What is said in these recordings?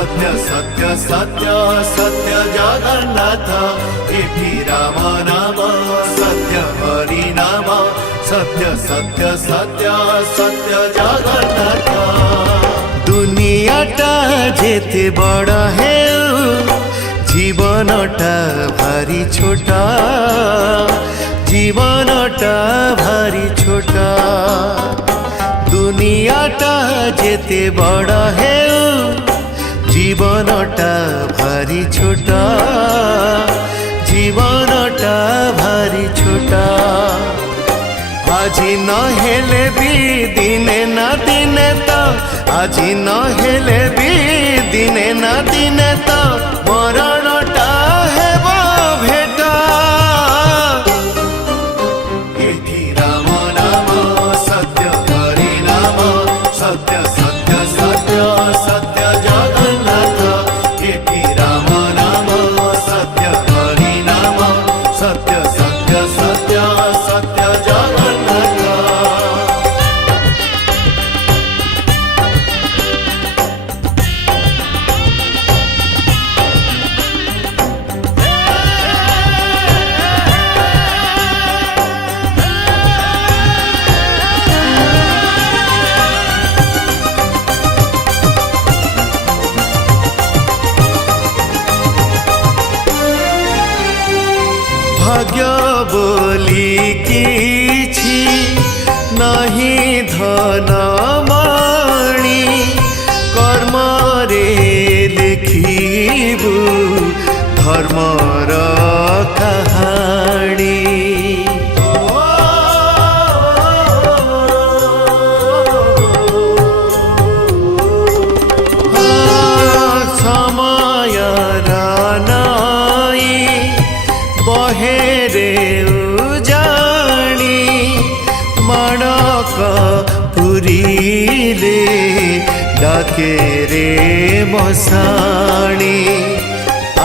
सत्य सत्य सत्य सत्य जगन्नाथ एठी राम नाम सत्य हरि नाम सत्य सत्य सत्य सत्य जगन्नाथ दुनियाटा जेते बड़ है जीवनटा भारी छोटा जीवनटा भारी छोटा दुनियाटा जेते बड़ है जीवनटा भारी छोटा जीवनटा भारी छोटा আজি नहेले भी दिने ना दिने तो আজি नहेले भी दिने ना दिने तो मरणटा हेबो भेटा एठी राम नाम सत्य हरि नाम सत्य सत्य सत्य सत्य जगन्नाथ एठी राम नाम सत्य हरि नाम सत्य सत्य सत्य सत्य जगन्नाथ भाग्य बोली किछि नहीं धन मणि कर्म रे लिखिबु धर्मर कहानी बहेरे उजाणी माणक पुरीले डाके रे मसाणी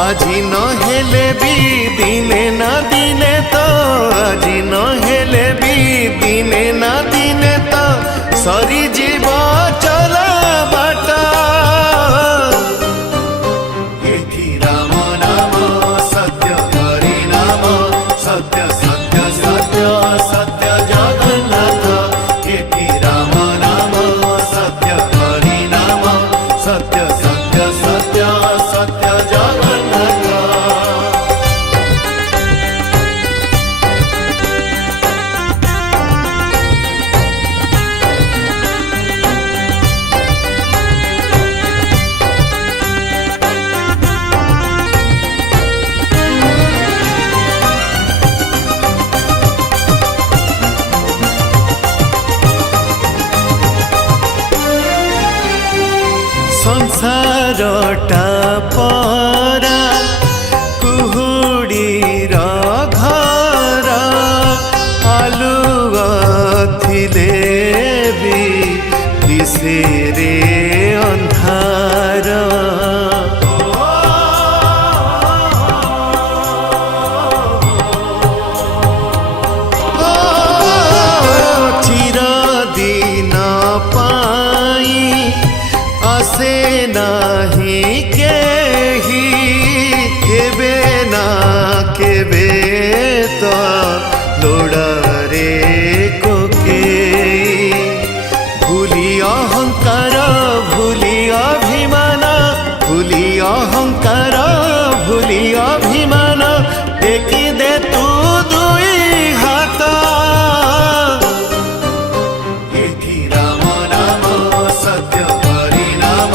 আজি नहेले भी दिने ना दिने तो আজি नहेले भी दिने ना दिने तो सरी जीव चला बाटा एठी राम नाम सत्य हरि नाम सत्य सत्य सत्य सत्य जगन्नाथ एठी राम नाम सत्य हरि नाम सत्य सत्य सत्य सत्य जगन्नाथ संसारटा परा कुहुडीर घर आलुआ थिले भी दिसे रे अंधार चिरदिन पाई आसे नाही केही केबे ना केबे तो लोड़ारे कोके भूली अहंकार भूली अभिमान भूली अहंकार भूली अभिमान टेकी दे तू दुई हाथ एठी राम नाम सत्य हरि नाम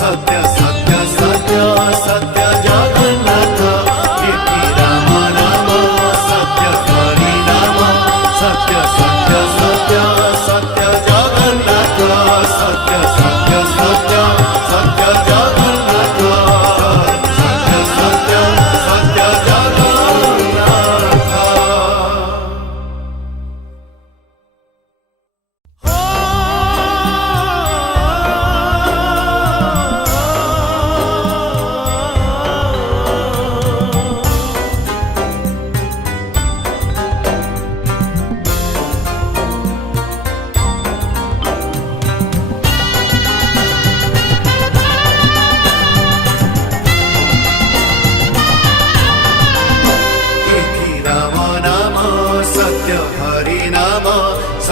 सत्य सत्य सत्य सत्य जगन्नाथ एठी राम नाम सत्य हरि नाम सत्य सत्य सत्य सत्य जगन्नाथ सत्य सत्य सत्य सत्य जगन्नाथ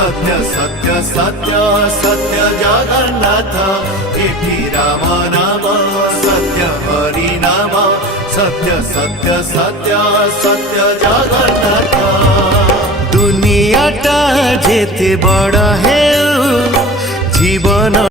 सत्य सत्य सत्य सत्य जगन्नाथ एठी राम नाम सत्य हरि नाम सत्य सत्य सत्य सत्य जगन्नाथ दुनियाटा जेते बड़ हे जीवन